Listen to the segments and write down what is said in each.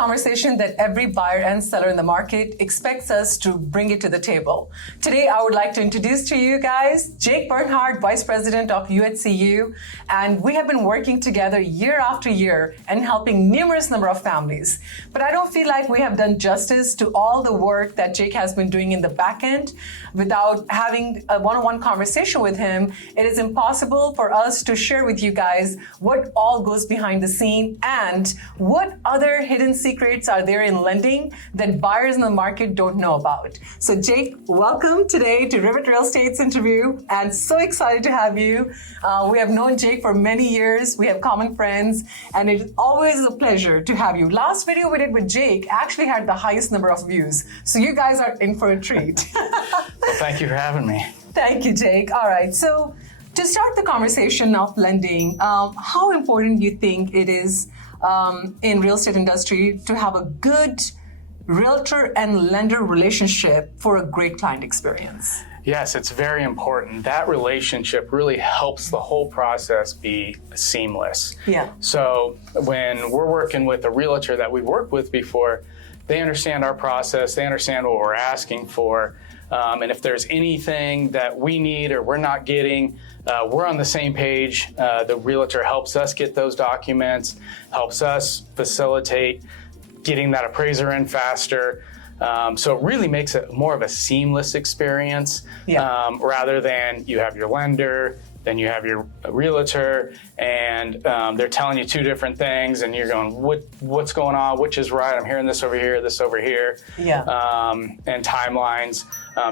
conversation that every buyer and seller in the market expects us to bring it to the table. Today, I would like to introduce to you guys Jake Bernhard, Vice President of UHCU, and we have been working together year after year and helping numerous number of families. But I don't feel like we have done justice to all the work that Jake has been doing in the back end. Without having a one-on-one conversation with him, it is impossible for us to share with you guys what all goes behind the scene and what other hidden secrets are there in lending that buyers in the market don't know about. So Jake, welcome today to Rivet Real Estate's interview, and so excited to have you. We have known Jake for many years. We have common friends, and it is always a pleasure to have you. Last video we did with Jake actually had the highest number of views, so you guys are in for a treat. Well, thank you for having me. Thank you, Jake. All right, so to start the conversation of lending, how important do you think it is in real estate industry to have a good realtor and lender relationship for a great client experience? Yes, it's very important. That relationship really helps the whole process be seamless. Yeah. So when we're working with a realtor that we've worked with before, they understand our process, they understand what we're asking for, and if there's anything that we need or we're not getting, we're on the same page. The realtor helps us get those documents, helps us facilitate getting that appraiser in faster. So it really makes it more of a seamless experience, rather than you have your lender, then you have your realtor, and they're telling you two different things, and you're going, what's going on? Which is right? I'm hearing this over here, and timelines.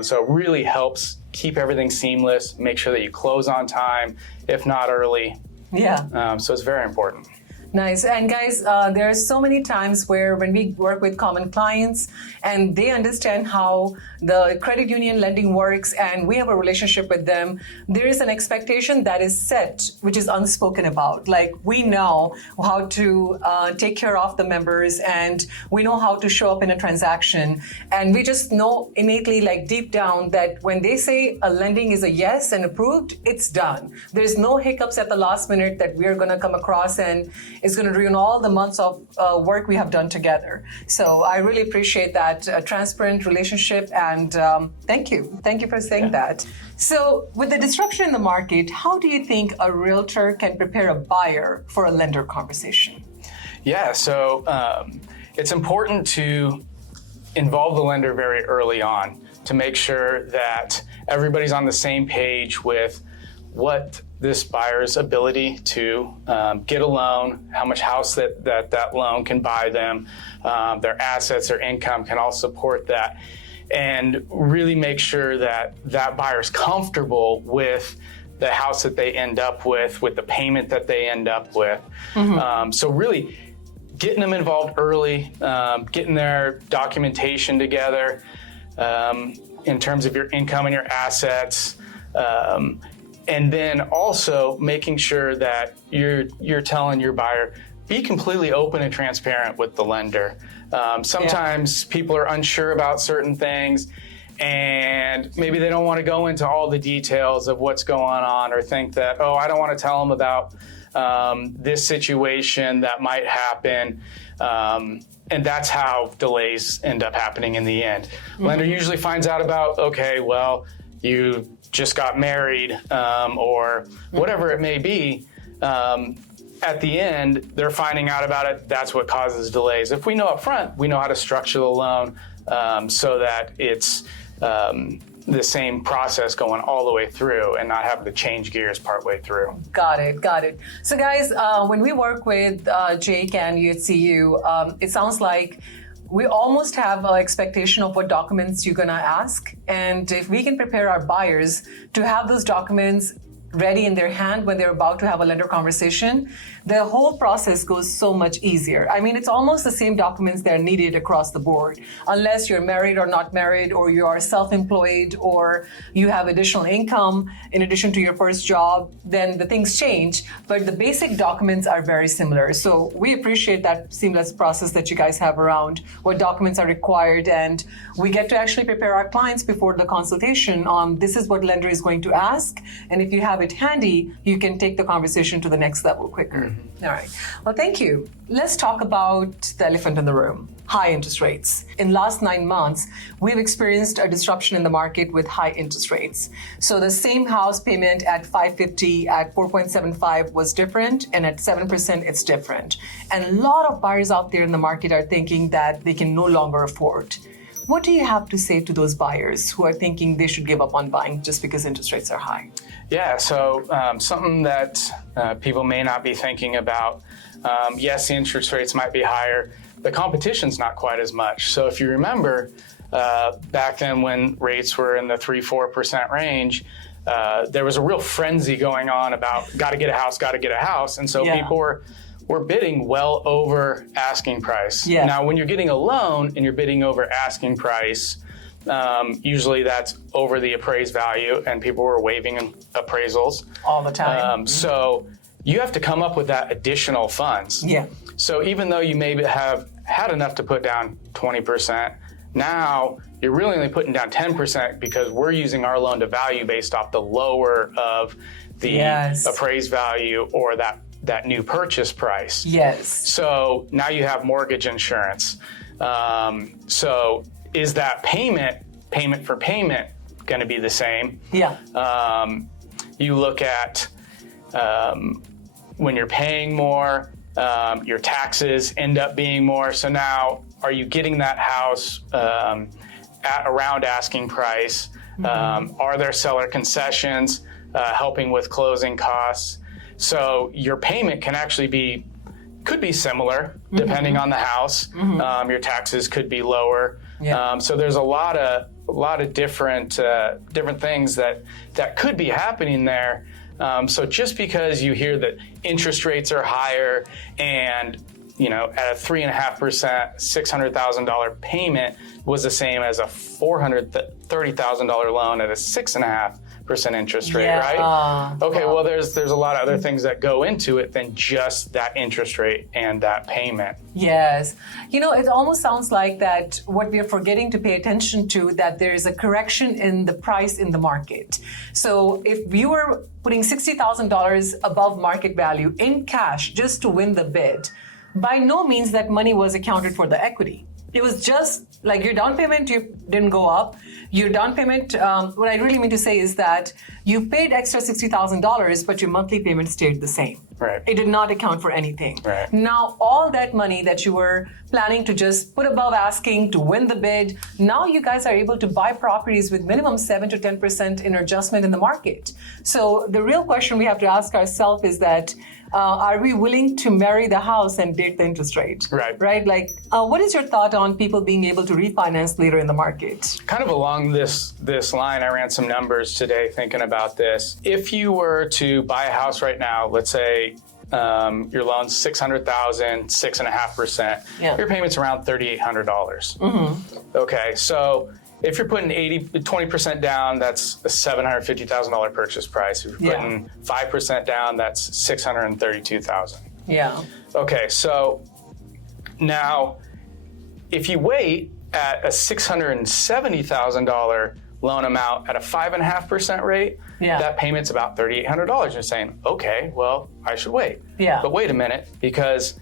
So it really helps keep everything seamless, make sure that you close on time, if not early. Yeah. So it's very important. Nice. And guys, there are so many times where when we work with common clients and they understand how the credit union lending works and we have a relationship with them, there is an expectation that is set, which is unspoken about. Like, we know how to take care of the members and we know how to show up in a transaction. And we just know innately, like deep down, that when they say a lending is a yes and approved, it's done. There's no hiccups at the last minute that we're going to come across and it's going to ruin all the months of work we have done together. So I really appreciate that transparent relationship, and thank you. Thank you for saying that. So with the disruption in the market, how do you think a realtor can prepare a buyer for a lender conversation? Yeah, so it's important to involve the lender very early on to make sure that everybody's on the same page with what this buyer's ability to get a loan, how much house that loan can buy them, their assets, their income can all support that, and really make sure that that buyer's comfortable with the house that they end up with the payment that they end up with. So really getting them involved early, getting their documentation together in terms of your income and your assets, and then also making sure that you're telling your buyer, be completely open and transparent with the lender. Sometimes people are unsure about certain things and maybe they don't want to go into all the details of what's going on, or think that, I don't want to tell them about this situation that might happen. And that's how delays end up happening in the end. Lender usually finds out about, you just got married, or whatever it may be. At the end, they're finding out about it. That's what causes delays. If we know up front, we know how to structure the loan so that it's the same process going all the way through and not having to change gears partway through. Got it. So guys, when we work with Jake and UHCU, it sounds like we almost have an expectation of what documents you're going to ask. And if we can prepare our buyers to have those documents ready in their hand when they're about to have a lender conversation, the whole process goes so much easier. I mean, it's almost the same documents that are needed across the board. Unless you're married or not married, or you are self-employed, or you have additional income in addition to your first job, then the things change. But the basic documents are very similar. So we appreciate that seamless process that you guys have around what documents are required. And we get to actually prepare our clients before the consultation on this is what lender is going to ask. And if you have have it handy, you can take the conversation to the next level quicker. All right. Well, thank you. Let's talk about the elephant in the room. High interest rates. In last 9 months, we've experienced a disruption in the market with high interest rates. So the same house payment at $550 at 4.75 was different, and at 7% it's different. And a lot of buyers out there in the market are thinking that they can no longer afford. What do you have to say to those buyers who are thinking they should give up on buying just because interest rates are high? Yeah, so something that people may not be thinking about, yes, the interest rates might be higher, the competition's not quite as much. So if you remember, back then when rates were in the 3-4% range, there was a real frenzy going on about got to get a house. And so people were bidding well over asking price. Yeah. Now, when you're getting a loan and you're bidding over asking price, usually that's over the appraised value, and people were waiving appraisals. All the time. So you have to come up with that additional funds. Yeah. So even though you maybe have had enough to put down 20%, now you're really only putting down 10% because we're using our loan to value based off the lower of the appraised value or that new purchase price. Yes. So now you have mortgage insurance. So is that payment for payment going to be the same? Yeah. You look at when you're paying more, your taxes end up being more. So now, are you getting that house at around asking price? Are there seller concessions helping with closing costs? So your payment can actually could be similar depending on the house. Your taxes could be lower. Yeah. So there's a lot of different things that could be happening there. So just because you hear that interest rates are higher and at a 3.5%, $600,000 payment was the same as a $430,000 loan at a 6.5% interest rate, right? Okay, well, there's a lot of other things that go into it than just that interest rate and that payment. Yes. It almost sounds like that what we are forgetting to pay attention to, that there is a correction in the price in the market. So if you were putting $60,000 above market value in cash just to win the bid, by no means that money was accounted for the equity. It was just like your down payment didn't go up. Your down payment, what I really mean to say is that you paid extra $60,000, but your monthly payment stayed the same. Right. It did not account for anything. Right. Now, all that money that you were planning to just put above asking to win the bid, now you guys are able to buy properties with minimum 7 to 10% in adjustment in the market. So the real question we have to ask ourselves is that, are we willing to marry the house and date the interest rate? Right. Right? Like, what is your thought on people being able to refinance later in the market? Kind of along this line, I ran some numbers today thinking about this. If you were to buy a house right now, let's say your loan's $600,000, 6.5%, your payment's around $3,800. Okay, so if you're putting 20% down, that's a $750,000 purchase price. If you're putting 5% down, that's $632,000. Yeah. Okay, so now if you wait at a $670,000 loan amount at a 5.5% rate, that payment's about $3,800. You're saying, okay, well, I should wait. Yeah. But wait a minute, because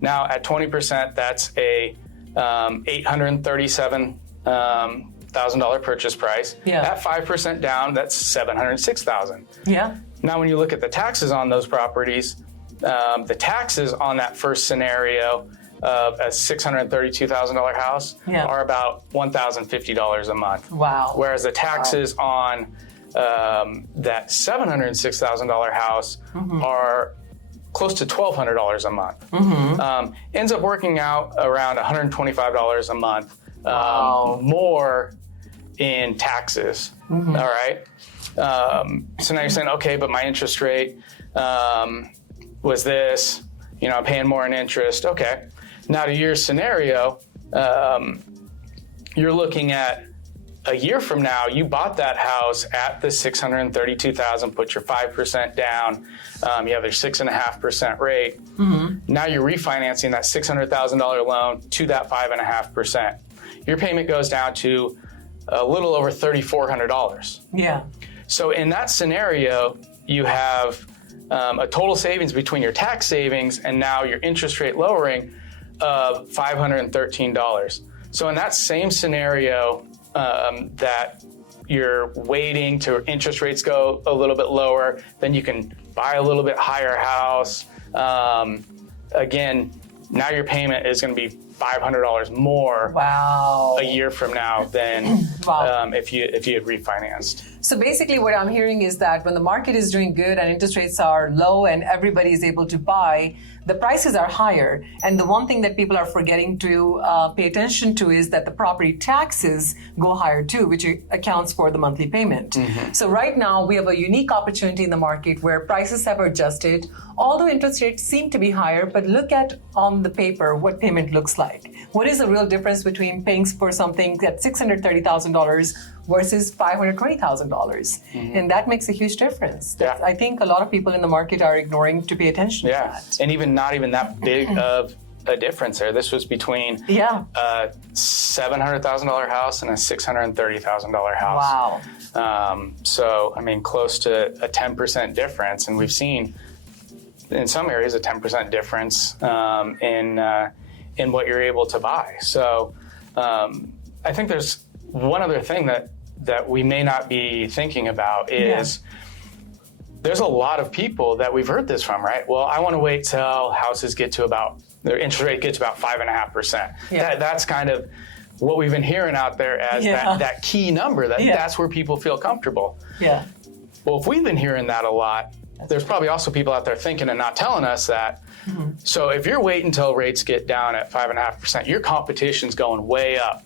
now at 20%, that's a $837,000 purchase price. At 5% down, that's $706,000. Yeah. Now, when you look at the taxes on those properties, the taxes on that first scenario of a $632,000 house are about $1,050 a month. Wow. Whereas the taxes on that $706,000 house are close to $1,200 a month. Ends up working out around $125 a month more in taxes. All right. So now you're saying, okay, but my interest rate was this. I'm paying more in interest. Okay. Now to your scenario, you're looking at a year from now, you bought that house at the $632,000, put your 5% down, you have your 6.5% rate. Now you're refinancing that $600,000 loan to that 5.5%. Your payment goes down to a little over $3,400. Yeah. So in that scenario, you have a total savings between your tax savings and now your interest rate lowering of $513. So in that same scenario that you're waiting to interest rates go a little bit lower, then you can buy a little bit higher house. Again, now your payment is going to be $500 more Wow. a year from now than if you had refinanced. So basically what I'm hearing is that when the market is doing good and interest rates are low and everybody is able to buy, the prices are higher. And the one thing that people are forgetting to pay attention to is that the property taxes go higher too, which accounts for the monthly payment. Mm-hmm. So right now we have a unique opportunity in the market where prices have adjusted, although interest rates seem to be higher, but look at on the paper what payment looks like. What is the real difference between paying for something that's $630,000 versus $520,000? Mm-hmm. And that makes a huge difference. Yeah. I think a lot of people in the market are ignoring to pay attention to that. And even not even that big of a difference there. This was between a $700,000 house and a $630,000 house. Wow. So, I mean, close to a 10% difference. And we've seen in some areas a 10% difference in what you're able to buy. So I think there's one other thing that we may not be thinking about is there's a lot of people that we've heard this from, right? Well, I want to wait till houses get to about, their interest rate gets about 5.5%. Yeah. That's kind of what we've been hearing out there as that key number, that's where people feel comfortable. Yeah. Well, if we've been hearing that a lot, there's probably also people out there thinking and not telling us that. Mm-hmm. So if you're waiting until rates get down at 5.5%, your competition's going way up.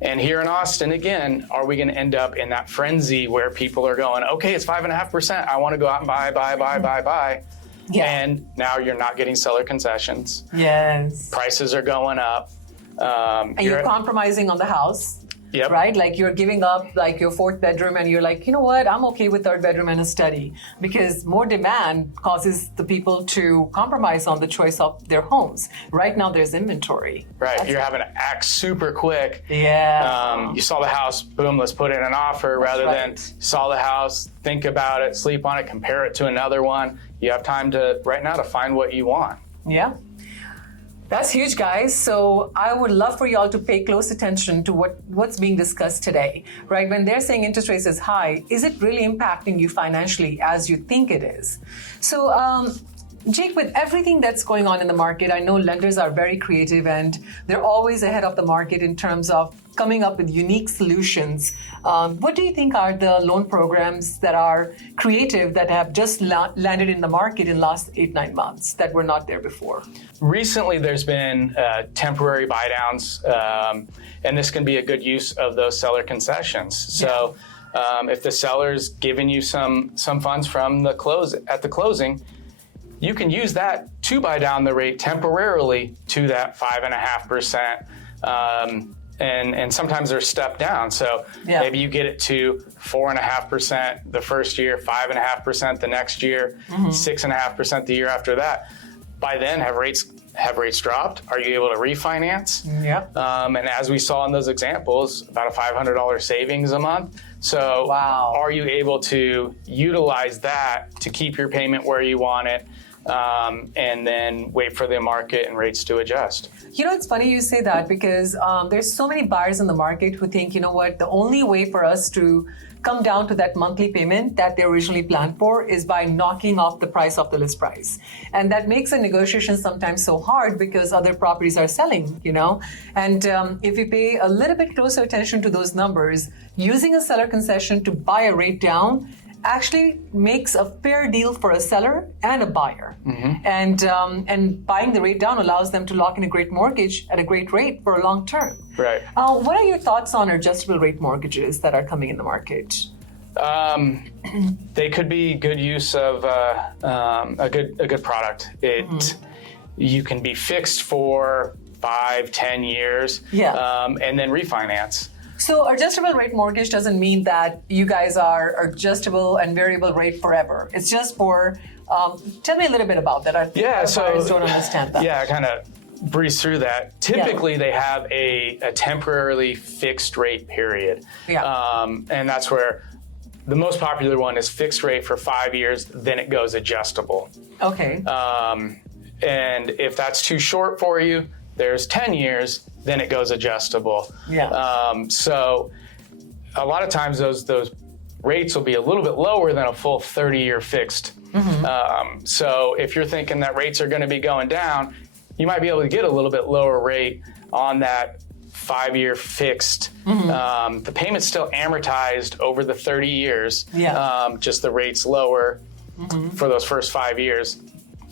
And here in Austin, again, are we going to end up in that frenzy where people are going, okay, it's 5.5%. I want to go out and buy. Yeah. And now you're not getting seller concessions. Yes. Prices are going up. And you're compromising on the house. Yep. Right? Like you're giving up like your fourth bedroom and you're like, you know what? I'm okay with third bedroom and a study, because more demand causes the people to compromise on the choice of their homes. Right now there's inventory. Right. You're having to act super quick. Yeah. You saw the house, boom, let's put in an offer rather than saw the house, think about it, sleep on it, compare it to another one. You have time right now to find what you want. Yeah. That's huge, guys. So I would love for y'all to pay close attention to what's being discussed today, right? When they're saying interest rates is high, is it really impacting you financially as you think it is? So, Jake, with everything that's going on in the market, I know lenders are very creative and they're always ahead of the market in terms of coming up with unique solutions. What do you think are the loan programs that are creative that have just landed in the market in the last 8-9 months that were not there before? Recently, there's been temporary buy downs, and this can be a good use of those seller concessions. So if the seller's giving you some funds from the closing, you can use that to buy down the rate temporarily to that 5.5%. And sometimes they're stepped down. So maybe you get it to 4.5% the first year, 5.5% the next year, 6.5% the year after that. By then, have rates dropped? Are you able to refinance? Yep. And as we saw in those examples, about a $500 savings a month. So are you able to utilize that to keep your payment where you want it? And then wait for the market and rates to adjust. You know, it's funny you say that because there's so many buyers in the market who think, you know what, the only way for us to come down to that monthly payment that they originally planned for is by knocking off the price of the list price. And that makes a negotiation sometimes so hard because other properties are selling, you know. And if you pay a little bit closer attention to those numbers, using a seller concession to buy a rate down actually makes a fair deal for a seller and a buyer. Mm-hmm. And buying the rate down allows them to lock in a great mortgage at a great rate for a long term. Right. What are your thoughts on adjustable rate mortgages that are coming in the market? They could be good use of a good product. You can be fixed for 5-10 years, and then refinance. So adjustable rate mortgage doesn't mean that you guys are adjustable and variable rate forever. It's just for, tell me a little bit about that. I think buyers don't understand that. Yeah, I kind of breeze through that. Typically, they have a temporarily fixed rate period. Yeah. And that's where the most popular one is fixed rate for 5 years, then it goes adjustable. Okay. And if that's too short for you, there's 10 years, then it goes adjustable. Yeah. So a lot of times those rates will be a little bit lower than a full 30-year fixed. So if you're thinking that rates are going to be going down, you might be able to get a little bit lower rate on that 5-year fixed. The payment's still amortized over the 30 years. Yeah. Just the rate's lower for those first 5 years.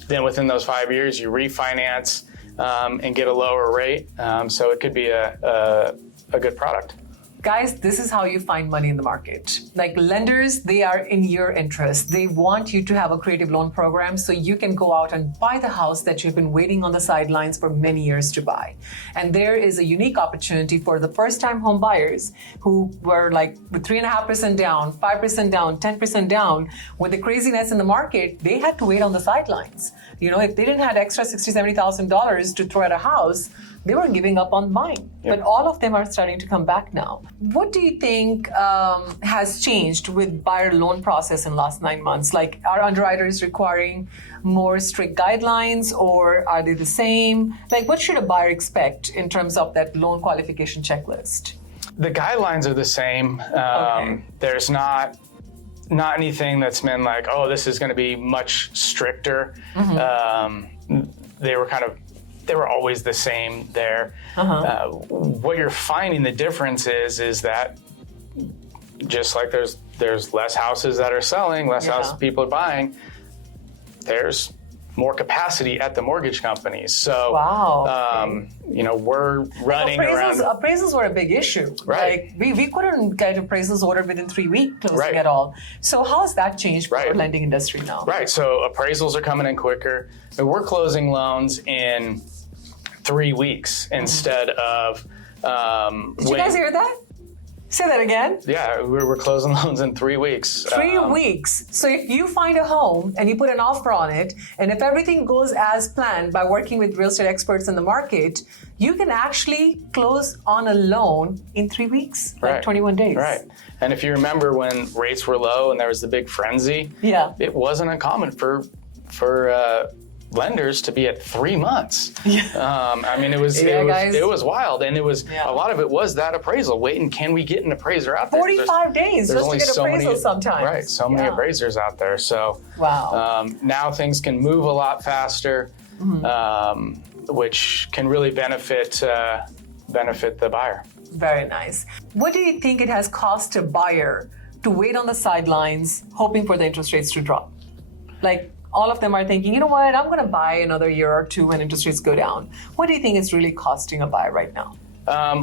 Then within those 5 years, you refinance and get a lower rate. So it could be a good product. Guys, this is how you find money in the market. Like lenders, they are in your interest. They want you to have a creative loan program so you can go out and buy the house that you've been waiting on the sidelines for many years to buy. And there is a unique opportunity for the first-time home buyers who were like with 3.5% down, 5% down, 10% down. With the craziness in the market, they had to wait on the sidelines. You know, if they didn't have extra $60,000, $70,000 to throw at a house, they were giving up on buying. But all of them are starting to come back now. What do you think has changed with buyer loan process in the last 9 months? Like, are underwriters requiring more strict guidelines, or are they the same? Like, what should a buyer expect in terms of that loan qualification checklist? The guidelines are the same. There's not anything that's been like, oh, this is going to be much stricter. They were always the same there. What you're finding the difference is that just like there's less houses that are selling, less houses people are buying, there's more capacity at the mortgage companies. So, you know, we're running around. Appraisals were a big issue. Right. Like we couldn't get appraisals ordered within 3 weeks closing at all. So how has that changed for the lending industry now? Right. So appraisals are coming in quicker. And we're closing loans in 3 weeks instead of. Did you guys hear that? Say that again. Yeah, we're closing loans in 3 weeks. 3 weeks. So if you find a home and you put an offer on it, and if everything goes as planned by working with real estate experts in the market, you can actually close on a loan in 3 weeks, like 21 days. Right. And if you remember when rates were low and there was the big frenzy, it wasn't uncommon for lenders to be at 3 months. I mean, it was wild, and it was a lot of it was that appraisal. Waiting, can we get an appraiser out there? 45 days just to get appraisal sometimes. Right, so many appraisers out there. So now things can move a lot faster, which can really benefit the buyer. Very nice. What do you think it has cost a buyer to wait on the sidelines, hoping for the interest rates to drop? Like, all of them are thinking, you know what, I'm going to buy another year or two when interest rates go down. What do you think is really costing a buyer right now?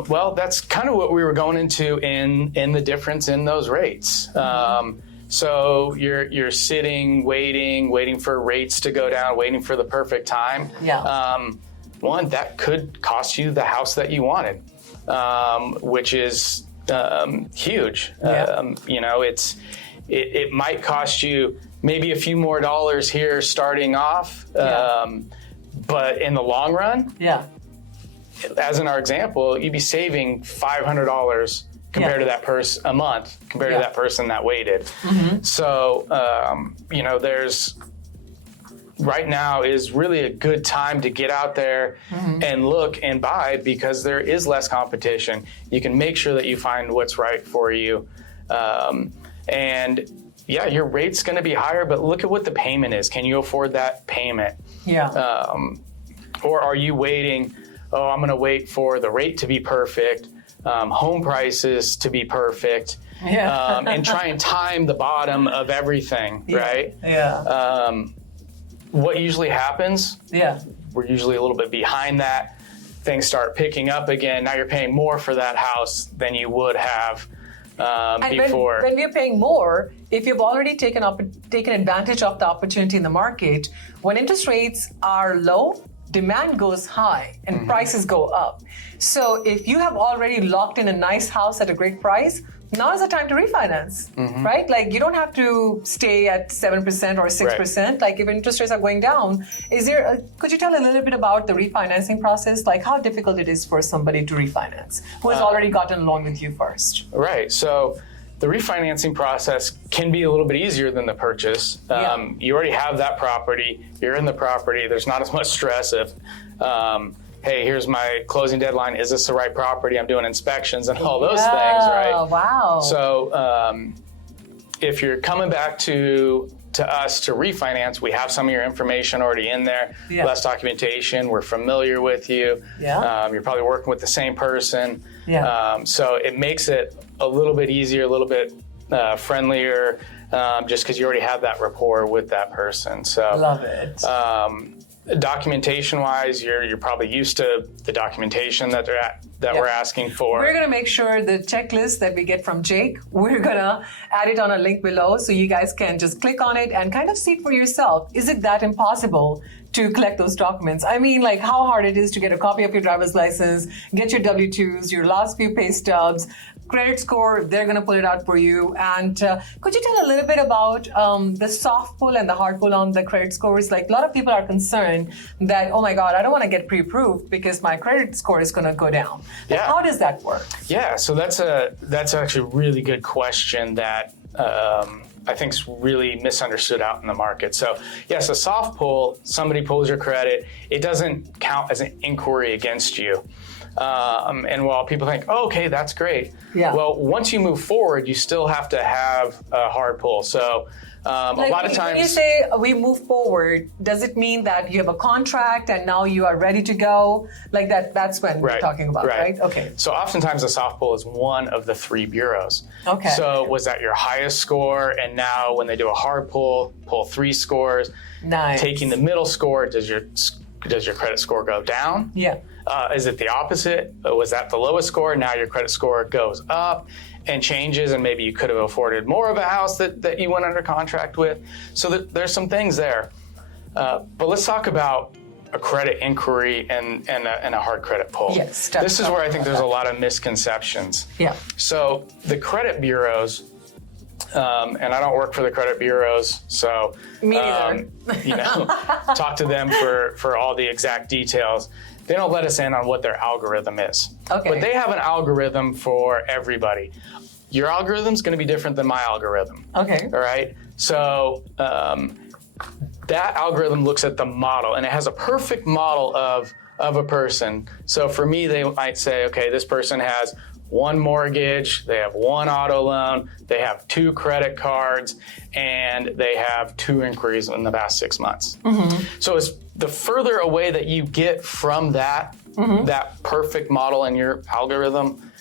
Well, that's kind of what we were going into in the difference in those rates. So you're sitting, waiting for rates to go down, waiting for the perfect time. One, that could cost you the house that you wanted, which is huge. You know, it might cost you maybe a few more dollars here starting off, but in the long run, as in our example, you'd be saving $500 compared to that person a month compared to that person that waited. So, you know, right now is really a good time to get out there and look and buy, because there is less competition. You can make sure that you find what's right for you. And your rate's going to be higher, but look at what the payment is. Can you afford that payment? Or are you waiting, I'm going to wait for the rate to be perfect, home prices to be perfect, and try and time the bottom of everything, right? What usually happens, we're usually a little bit behind that. Things start picking up again. Now you're paying more for that house than you would have before. When we're paying more, if you've already taken advantage of the opportunity in the market, when interest rates are low, demand goes high and prices go up. So if you have already locked in a nice house at a great price, now is the time to refinance, right? Like, you don't have to stay at 7% or 6%. Like, if interest rates are going down, could you tell a little bit about the refinancing process? Like, how difficult it is for somebody to refinance who has already gotten a loan with you first? Right. So the refinancing process can be a little bit easier than the purchase. You already have that property, you're in the property, there's not as much stress if, hey, here's my closing deadline, is this the right property? I'm doing inspections and all those things, right? Wow. So if you're coming back to us to refinance, we have some of your information already in there, less documentation, we're familiar with you, you're probably working with the same person. So it makes it a little bit easier, a little bit friendlier, just because you already have that rapport with that person. So love it. Documentation-wise, you're probably used to the documentation that we're asking for. We're going to make sure the checklist that we get from Jake, we're going to add it on a link below so you guys can just click on it and kind of see for yourself. Is it that impossible to collect those documents? I mean, like how hard it is to get a copy of your driver's license, get your W-2s, your last few pay stubs, credit score, they're going to pull it out for you. And could you tell a little bit about the soft pull and the hard pull on the credit scores? Like a lot of people are concerned that, oh my God, I don't want to get pre-approved because my credit score is going to go down. Like, how does that work? Yeah, so that's actually a really good question that I think is really misunderstood out in the market. So yes, a soft pull, somebody pulls your credit, it doesn't count as an inquiry against you. And while people think, oh, okay, that's great. Well, once you move forward, you still have to have a hard pull. So like, a lot of times, when you say we move forward, does it mean that you have a contract and now you are ready to go? Like that's when we're talking about, right? Okay. So oftentimes a soft pull is one of the 3 bureaus. Okay. So was that your highest score? And now when they do a hard pull 3 scores. Nice. Taking the middle score, does your credit score go down? Yeah. Is it the opposite? Was that the lowest score? Now your credit score goes up and changes, and maybe you could have afforded more of a house that you went under contract with. So there's some things there. But let's talk about a credit inquiry and a hard credit pull. Yes. This is where I think there's a lot of misconceptions. Yeah. So the credit bureaus, and I don't work for the credit bureaus, so me neither. Talk to them for all the exact details. They don't let us in on what their algorithm is. Okay. But they have an algorithm for everybody. Your algorithm is going to be different than my algorithm. Okay. All right. So that algorithm looks at the model, and it has a perfect model of a person. So for me, they might say, okay, this person has 1 mortgage, they have 1 auto loan, they have 2 credit cards, and they have 2 inquiries in the past 6 months. So it's the further away that you get from that perfect model in your algorithm,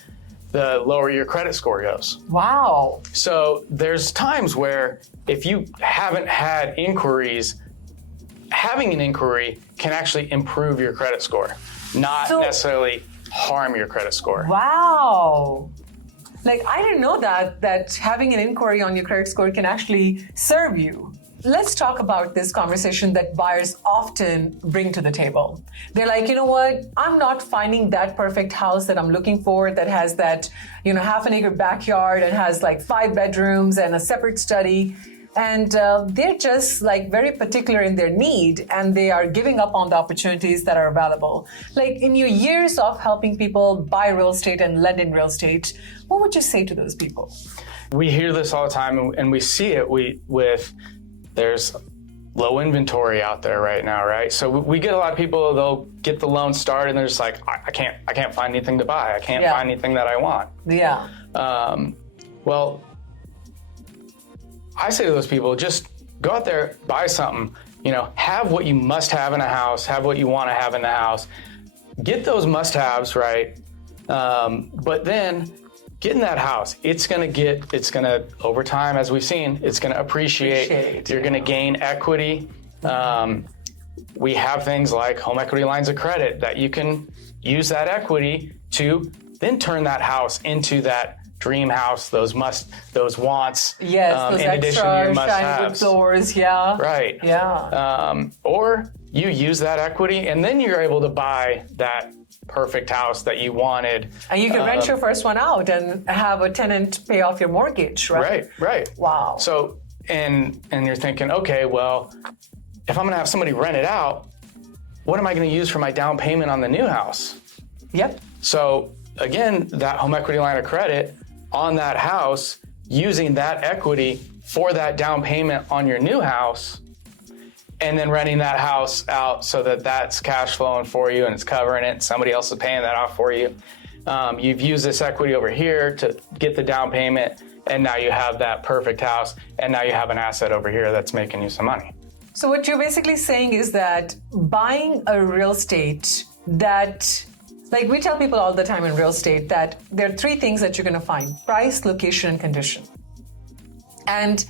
the lower your credit score goes. Wow. So there's times where if you haven't had inquiries, having an inquiry can actually improve your credit score, not necessarily harm your credit score. Wow. Like, I didn't know that having an inquiry on your credit score can actually serve you. Let's talk about this conversation that buyers often bring to the table. They're like, you know what? I'm not finding that perfect house that I'm looking for that has that, half an acre backyard and has like 5 bedrooms and a separate study. And they're just like very particular in their need, and they are giving up on the opportunities that are available. Like in your years of helping people buy real estate and lend in real estate, what would you say to those people? We hear this all the time, and we see it there's low inventory out there right now, right? So we get a lot of people, they'll get the loan started and they're just like, I can't find anything to buy. I can't find anything that I want. Yeah. Well, I say to those people, just go out there, buy something, have what you must have in a house, have what you want to have in the house, get those must-haves, right? But then get in that house. It's going to, over time, as we've seen, it's going to appreciate. You're going to gain equity. We have things like home equity lines of credit that you can use that equity to then turn that house into that dream house, those wants. Yes, those in addition to your must-haves. Floors, yeah. Right. Yeah. Or you use that equity and then you're able to buy that perfect house that you wanted. And you can rent your first one out and have a tenant pay off your mortgage, right? Right. Wow. So, and you're thinking, okay, well, if I'm going to have somebody rent it out, what am I going to use for my down payment on the new house? Yep. So again, that home equity line of credit on that house using that equity for that down payment on your new house, and then renting that house out so that that's cash flowing for you and it's covering it. Somebody else is paying that off for you. You've used this equity over here to get the down payment, and now you have that perfect house, and now you have an asset over here that's making you some money. So what you're basically saying is that buying a real estate that, like we tell people all the time in real estate, that there are three things that you're going to find: price, location, and condition. And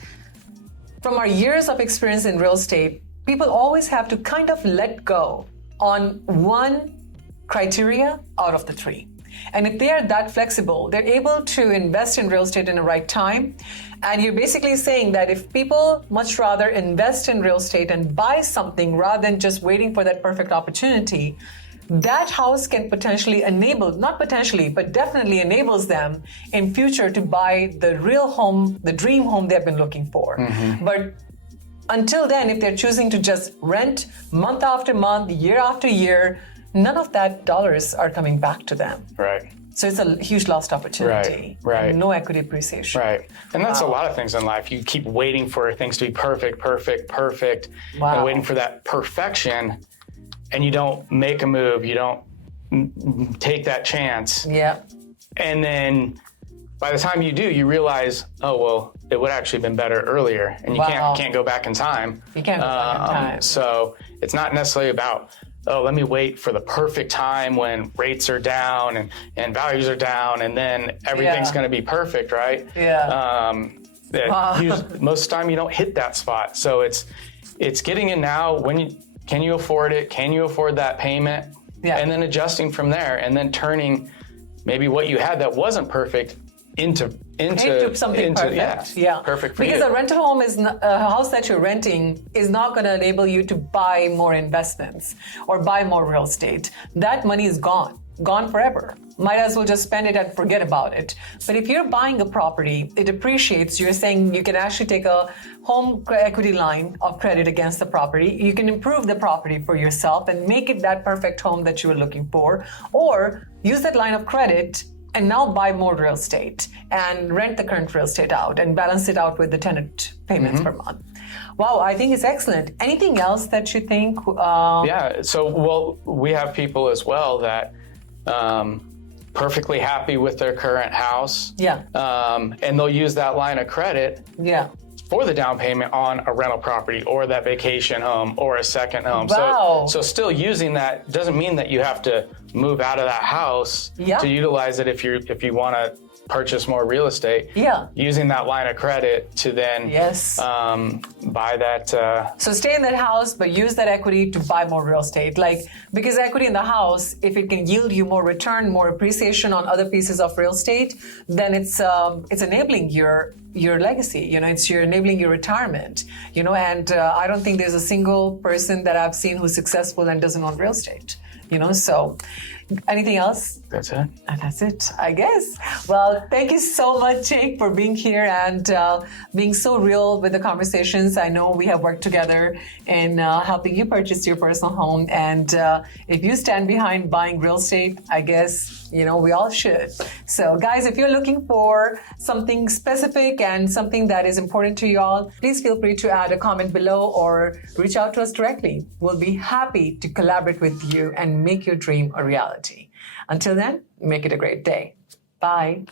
from our years of experience in real estate, people always have to kind of let go on one criteria out of the three. And if they are that flexible, they're able to invest in real estate in the right time. And you're basically saying that if people much rather invest in real estate and buy something rather than just waiting for that perfect opportunity, that house can potentially enable, not potentially, but definitely enables them in future to buy the real home, the dream home they've been looking for. But until then, if they're choosing to just rent month after month, year after year, none of that dollars are coming back to them. Right. So it's a huge lost opportunity. Right. And no equity appreciation. Right. And that's a lot of things in life. You keep waiting for things to be perfect, and waiting for that perfection, and you don't make a move, you don't take that chance. Yeah. And then by the time you do, you realize, oh, well, it would actually been better earlier, and you can't go back in time. You can't go back in time. So it's not necessarily about, oh, let me wait for the perfect time when rates are down and values are down, and then everything's going to be perfect, right? Yeah. Most of the time you don't hit that spot. So it's getting in now. Can you afford it? Can you afford that payment? Yeah. And then adjusting from there, and then turning maybe what you had that wasn't perfect into something perfect. Yeah. Perfect for because you. a rental home is a house that you're renting is not going to enable you to buy more investments or buy more real estate. That money is gone forever. Might as well just spend it and forget about it. But if you're buying a property, it appreciates. You're saying you can actually take a home equity line of credit against the property. You can improve the property for yourself and make it that perfect home that you were looking for, or use that line of credit and now buy more real estate and rent the current real estate out and balance it out with the tenant payments per month. Wow, I think it's excellent. Anything else that you think? Yeah, so we have people as well that perfectly happy with their current house. Yeah. And they'll use that line of credit. Yeah. For the down payment on a rental property or that vacation home or a second home. Wow. So still using that doesn't mean that you have to move out of that house to utilize it if you want to purchase more real estate. Yeah. Using that line of credit to then buy that. So stay in that house, but use that equity to buy more real estate. Because equity in the house, if it can yield you more return, more appreciation on other pieces of real estate, then it's enabling your legacy. It's enabling your retirement. And I don't think there's a single person that I've seen who's successful and doesn't own real estate. So anything else? That's it. That's it, I guess. Well, thank you so much, Jake, for being here and being so real with the conversations. I know we have worked together in helping you purchase your personal home. And if you stand behind buying real estate, I guess, we all should. So guys, if you're looking for something specific and something that is important to you all, please feel free to add a comment below or reach out to us directly. We'll be happy to collaborate with you and make your dream a reality. Until then, make it a great day. Bye.